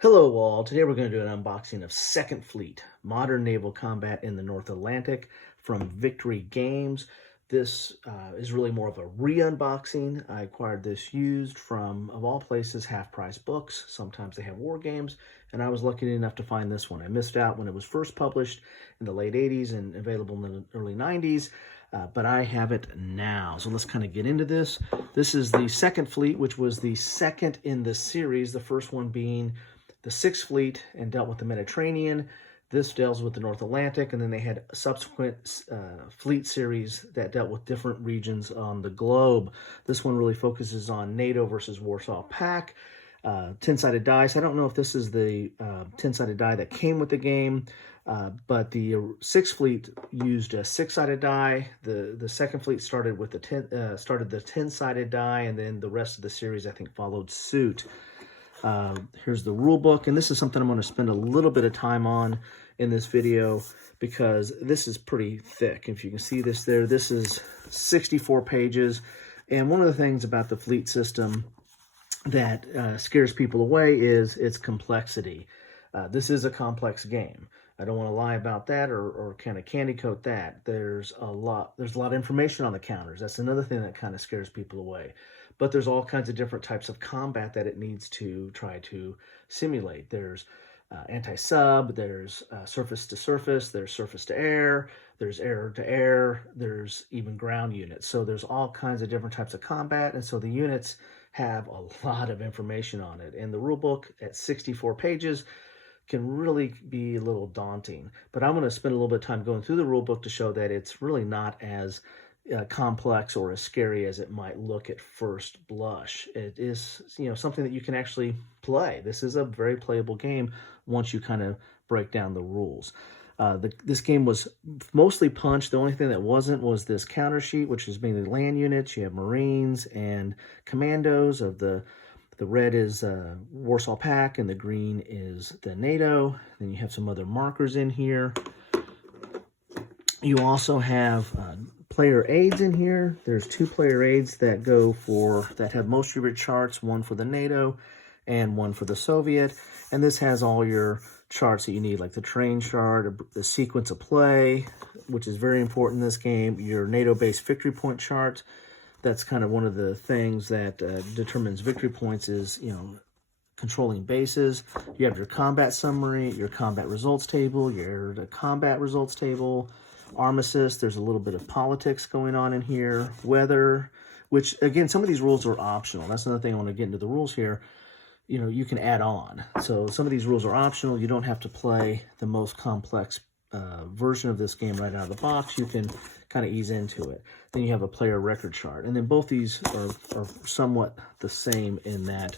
Hello all, today we're going to do an unboxing of Second Fleet, Modern Naval Combat in the North Atlantic from Victory Games. This is really more of a re-unboxing. I acquired this used from, of all places, Half Price Books. Sometimes they have war games, and I was lucky enough to find this one. I missed out when it was first published in the late 80s and available in the early 90s. But I have it now. So let's kind of get into this. This is the Second Fleet, which was the second in the series, the first one being the Sixth Fleet and dealt with the Mediterranean. This deals with the North Atlantic, and then they had subsequent fleet series that dealt with different regions on the globe. This one really focuses on NATO versus Warsaw Pact. 10-sided dice. I don't know if this is the 10-sided die that came with the game, but the Sixth Fleet used a 6-sided die. The Second Fleet started with the 10-sided die, and then the rest of the series I think followed suit. Here's the rule book, and this is something I'm going to spend a little bit of time on in this video because this is pretty thick. If you can see this there, this is 64 pages, and one of the things about the fleet system that scares people away is its complexity. This is a complex game. I don't want to lie about that or kind of candy coat that. There's a lot of information on the counters. That's another thing that kind of scares people away. But there's all kinds of different types of combat that it needs to try to simulate. There's anti-sub, there's surface-to-surface, there's surface-to-air, there's air-to-air, there's even ground units. So there's all kinds of different types of combat, and so the units have a lot of information on it. And the rule book at 64 pages can really be a little daunting. But I'm going to spend a little bit of time going through the rule book to show that it's really not as complex or as scary as it might look at first blush. It is, something that you can actually play. This is a very playable game once you kind of break down the rules. This game was mostly punched. The only thing that wasn't was this counter sheet, which is mainly land units. You have Marines and commandos. Of the red is Warsaw Pact, and the green is the NATO. Then you have some other markers in here. You also have player aids in here. There's 2 player aids that have most of your charts, one for the NATO and one for the Soviet. And this has all your charts that you need, like the train chart, the sequence of play, which is very important in this game, your NATO-based victory point chart. That's kind of one of the things that determines victory points is, controlling bases. You have your combat summary, your combat results table, your combat results table, armistice. There's a little bit of politics going on in here, weather, which again, some of these rules are optional. That's another thing I want to get into the rules here. You can add on. So some of these rules are optional. You don't have to play the most complex version of this game right out of the box. You can kind of ease into it. Then you have a player record chart. And then both these are somewhat the same in that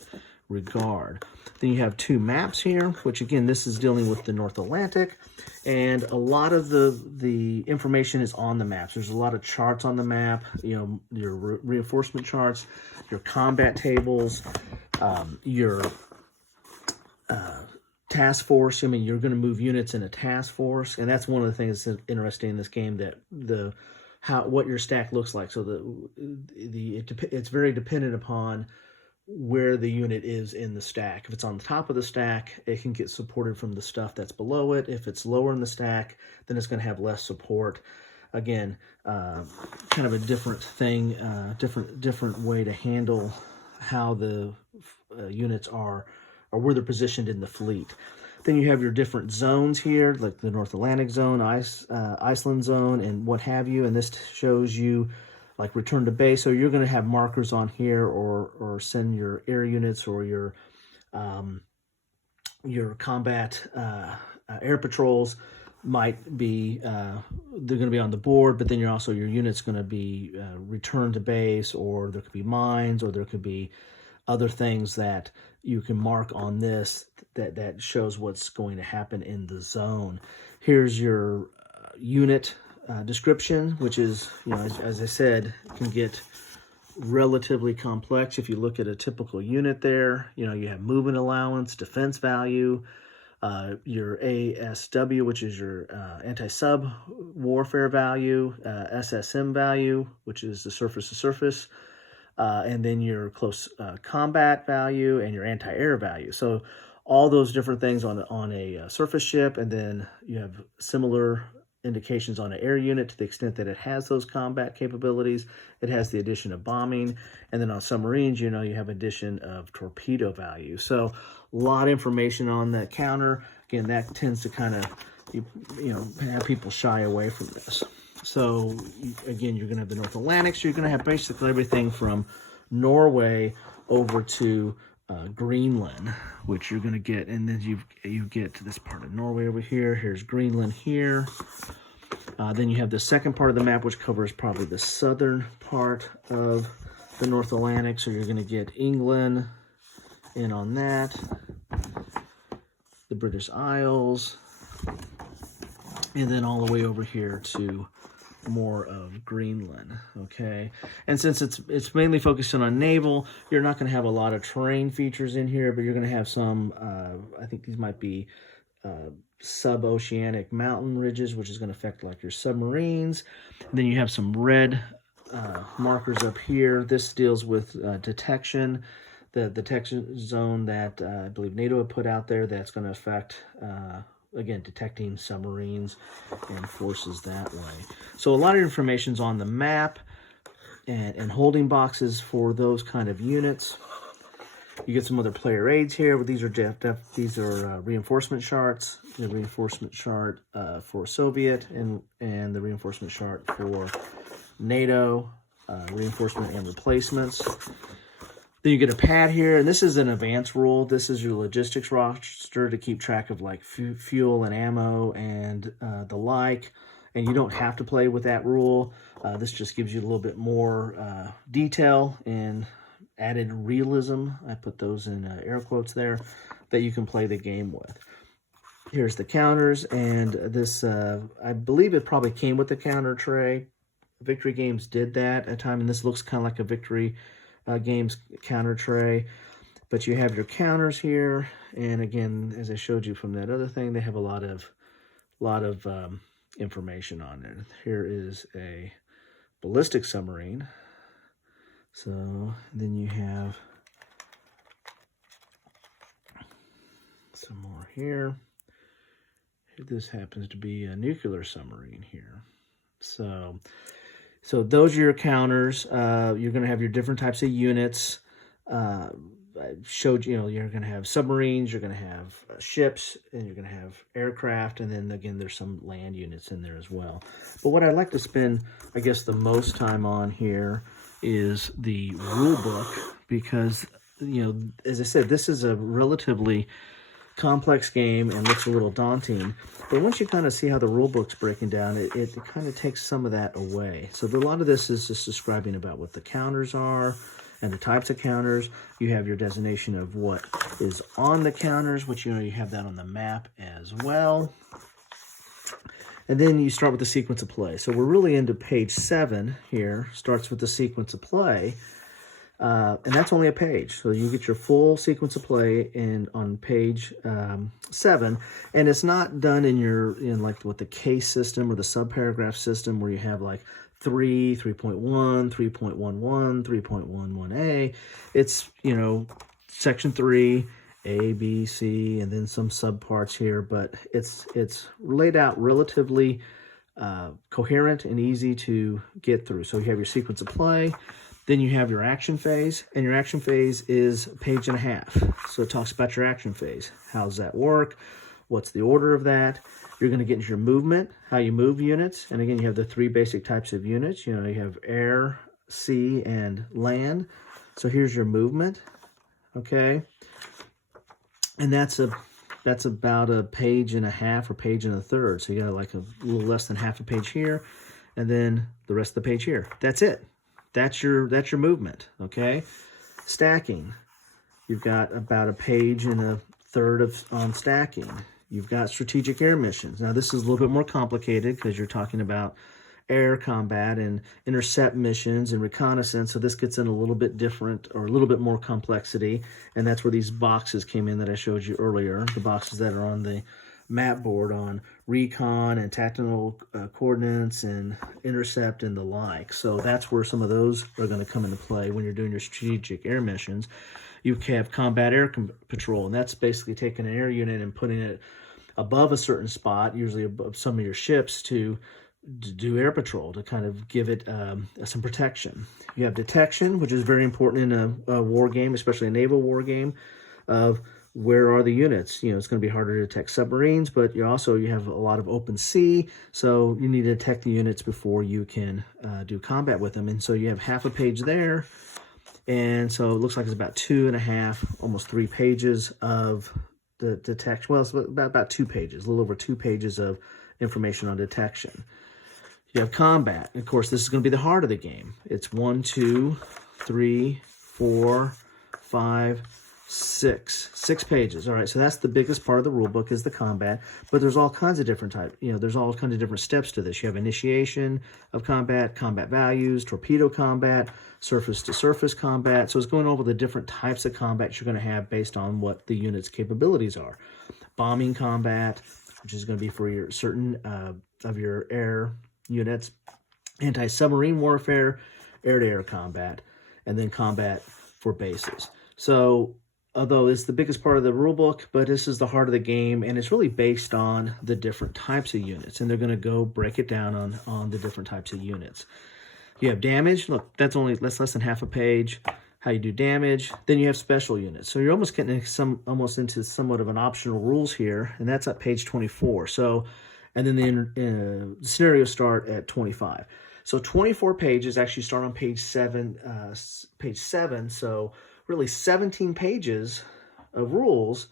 regard. Then you have 2 maps here, which again, this is dealing with the North Atlantic, and a lot of the information is on the maps. There's a lot of charts on the map, your reinforcement charts, your combat tables, your task force. You're going to move units in a task force, and that's one of the things that's interesting in this game, that what your stack looks like. So it's very dependent upon where the unit is in the stack. If it's on the top of the stack, it can get supported from the stuff that's below it. If it's lower in the stack, then it's going to have less support. Again, kind of a different thing, different way to handle how the units are, or where they're positioned in the fleet. Then you have your different zones here, like the North Atlantic zone, Iceland zone, and what have you. And this shows you like return to base. So you're going to have markers on here, or send your air units or your combat air patrols might be, they're going to be on the board, but then your unit's going to be returned to base, or there could be mines, or there could be other things that you can mark on this that shows what's going to happen in the zone. Here's your unit description, which is, as I said, can get relatively complex. If you look at a typical unit there, you have movement allowance, defense value, your ASW, which is your anti-sub warfare value, SSM value, which is the surface-to-surface, and then your close combat value and your anti-air value. So all those different things on a surface ship, and then you have similar indications on an air unit to the extent that it has those combat capabilities. It has the addition of bombing, and then on submarines, you have addition of torpedo value. So a lot of information on the counter. Again, that tends to kind of have people shy away from this. So again, you're going to have the North Atlantic. So you're going to have basically everything from Norway over to Greenland, which you're going to get, and then you get to this part of Norway over here. Here's Greenland here. Then you have the second part of the map, which covers probably the southern part of the North Atlantic. So you're going to get England in on that, the British Isles, and then all the way over here to more of Greenland. Okay, and since it's mainly focusing on naval, you're not going to have a lot of terrain features in here, but you're going to have some I think these might be sub-oceanic mountain ridges, which is going to affect like your submarines. And then you have some red markers up here. This deals with detection, the detection zone that I believe NATO had put out there. That's going to affect again, detecting submarines and forces that way. So a lot of information's on the map and holding boxes for those kind of units. You get some other player aids here, but these are reinforcement charts. The reinforcement chart for Soviet and the reinforcement chart for NATO, reinforcement and replacements. Then you get a pad here, and this is an advanced rule. This is your logistics roster to keep track of like fuel and ammo and the like. And you don't have to play with that rule. This just gives you a little bit more detail and added realism. I put those in air quotes there, that you can play the game with. Here's the counters, and this, I believe it probably came with the counter tray. Victory Games did that at a time, and this looks kind of like a Victory Games counter tray. But you have your counters here, and again, as I showed you from that other thing, they have a lot of information on it. Here is a ballistic submarine. So then you have some more here. This happens to be a nuclear submarine here. So those are your counters. You're going to have your different types of units. I showed you, you're going to have submarines, you're going to have ships, and you're going to have aircraft, and then again, there's some land units in there as well. But what I'd like to spend, I guess, the most time on here is the rule book, because, as I said, this is a relatively complex game and looks a little daunting, but once you kind of see how the rule book's breaking down, it kind of takes some of that away. So a lot of this is just describing about what the counters are and the types of counters. You have your designation of what is on the counters, which you have that on the map as well. And then you start with the sequence of play. So we're really into page 7 here, starts with the sequence of play. And that's only a page. So you get your full sequence of play on page 7. And it's not done in like with the case system or the subparagraph system where you have like 3.1, 3.11, 3.11a. It's, section 3, A, B, C, and then some subparts here, but it's laid out relatively coherent and easy to get through. So you have your sequence of play, then you have your action phase, and your action phase is a page and a half. So it talks about your action phase. How does that work? What's the order of that? You're going to get into your movement, how you move units. And again, you have the 3 basic types of units. You have air, sea, and land. So here's your movement, okay? And that's about a page and a half or page and a third. So you got like a little less than half a page here, and then the rest of the page here. That's it. That's your movement, okay? Stacking. You've got about a page and a third on stacking. You've got strategic air missions. Now, this is a little bit more complicated because you're talking about air combat and intercept missions and reconnaissance. So this gets in a little bit different or a little bit more complexity. And that's where these boxes came in that I showed you earlier, the boxes that are on the map board on recon and tactical coordinates and intercept and the like. So that's where some of those are going to come into play when you're doing your strategic air missions. You have combat air patrol, and that's basically taking an air unit and putting it above a certain spot, usually above some of your ships, to do air patrol, to kind of give it some protection. You have detection, which is very important in a war game, especially a naval war game, of where are the units. It's going to be harder to detect submarines, but you have a lot of open sea, so you need to detect the units before you can do combat with them. And so you have half a page there, and so it looks like it's about 2.5, almost 3 pages of the detection. Well, it's about 2 pages, a little over 2 pages of information on detection. You have combat. Of course, this is going to be the heart of the game. It's 1, 2, 3, 4, 5, 6 pages. All right, so that's the biggest part of the rule book, is the combat. But there's all kinds of different types. There's all kinds of different steps to this. You have initiation of combat, combat values, torpedo combat, surface-to-surface combat. So it's going over the different types of combat you're going to have based on what the unit's capabilities are. Bombing combat, which is going to be for your certain of your air units. Anti-submarine warfare, air-to-air combat, and then combat for bases. So although it's the biggest part of the rule book, but this is the heart of the game, and it's really based on the different types of units, and they're going to go break it down on the different types of units. You have damage. Look, that's less than half a page. How you do damage. Then you have special units. So you're almost getting almost into somewhat of an optional rules here, and that's at page 24. So, and then the scenarios start at 25. So 24 pages actually start on page 7. So really 17 pages of rules,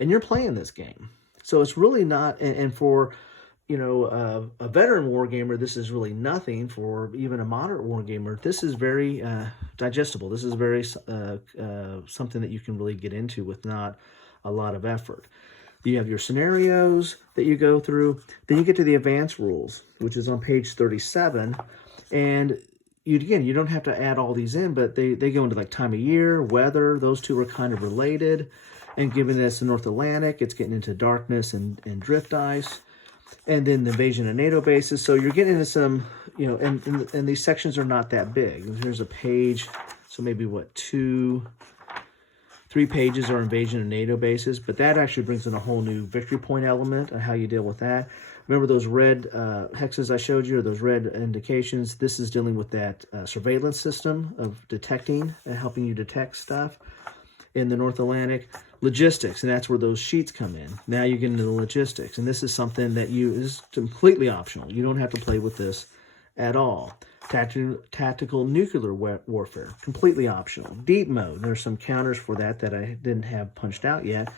and you're playing this game. So it's really not, and for a veteran war gamer, this is really nothing. For even a moderate war gamer, this is very digestible. This is very something that you can really get into with not a lot of effort. You have your scenarios that you go through. Then you get to the advanced rules, which is on page 37. And you don't have to add all these in, but they go into like time of year, weather. Those two are kind of related. And given this the North Atlantic, it's getting into darkness and drift ice. And then the invasion of NATO bases. So you're getting into some, and these sections are not that big. Here's a page, so maybe 3 pages are invasion of NATO bases, but that actually brings in a whole new victory point element and how you deal with that. Remember those red hexes I showed you, or those red indications? This is dealing with that surveillance system of detecting and helping you detect stuff in the North Atlantic. Logistics, and that's where those sheets come in. Now you get into the logistics, and this is something that is completely optional. You don't have to play with this at all. Tactical nuclear warfare, completely optional. Deep mode, there's some counters for that I didn't have punched out yet.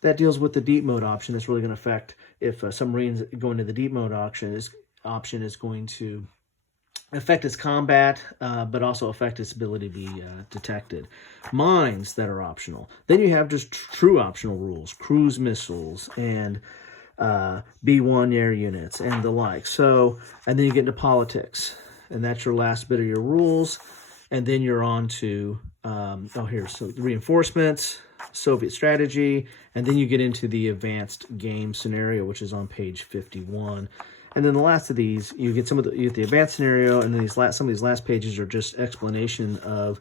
That deals with the deep mode option. It's really going to affect if submarines go into the deep mode option is going to affect its combat, but also affect its ability to be detected. Mines that are optional. Then you have just true optional rules, cruise missiles and B-1 air units and the like. So, and then you get into politics, and that's your last bit of your rules. And then you're on to, so reinforcements, Soviet strategy, and then you get into the advanced game scenario, which is on page 51. And then the last of these, you get the advanced scenario, and then some of these last pages are just explanation of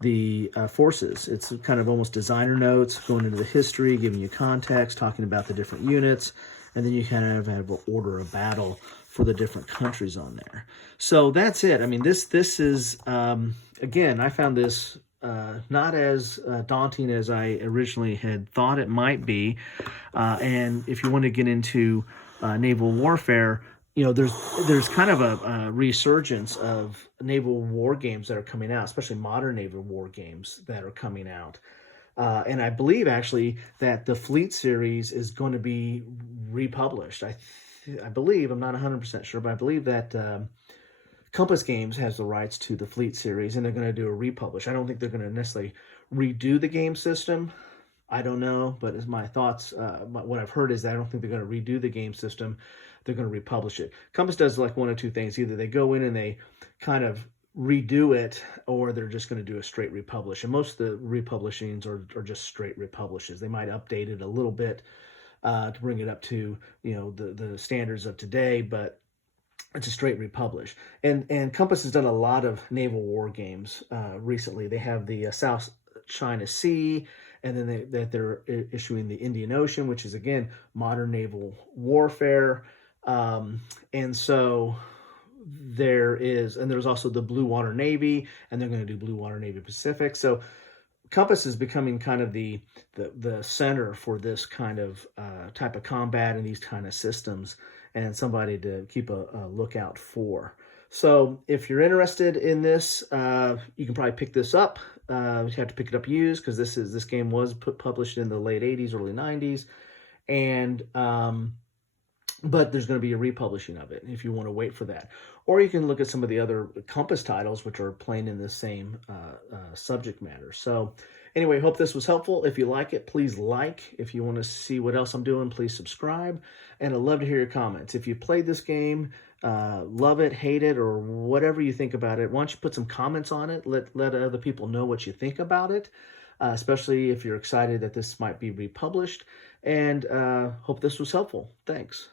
the forces. It's kind of almost designer notes, going into the history, giving you context, talking about the different units, and then you kind of have an order of battle for the different countries on there. So that's it. I mean, this is, again, I found this not as daunting as I originally had thought it might be. And if you want to get into naval warfare, there's kind of a resurgence of naval war games that are coming out, especially modern naval war games that are coming out. And I believe actually that the Fleet series is going to be republished. I believe, I'm not 100% sure, but I believe that Compass Games has the rights to the Fleet series, and they're going to do a republish. I don't think they're going to necessarily redo the game system. I don't know, but as my thoughts, what I've heard is that I don't think they're going to redo the game system. They're going to republish it. Compass does like one of two things. Either they go in and they kind of redo it, or they're just going to do a straight republish. And most of the republishings are just straight republishes. They might update it a little bit to bring it up to the standards of today, but it's a straight republish. And Compass has done a lot of naval war games recently. They have the South China Sea, and then they're issuing the Indian Ocean, which is, again, modern naval warfare. And so there's also the Blue Water Navy, and they're going to do Blue Water Navy Pacific. So Compass is becoming kind of the center for this kind of type of combat and these kind of systems, and somebody to keep a lookout for. So if you're interested in this, you can probably pick this up. You have to pick it up used, because this game was published in the late 80s, early 90s, and but there's going to be a republishing of it if you want to wait for that. Or you can look at some of the other Compass titles, which are playing in the same subject matter. So anyway, hope this was helpful. If you like it, please like. If you want to see what else I'm doing, please subscribe. And I'd love to hear your comments. If you played this game, love it, hate it, or whatever you think about it, why don't you put some comments on it? Let other people know what you think about it, especially if you're excited that this might be republished. And hope this was helpful. Thanks.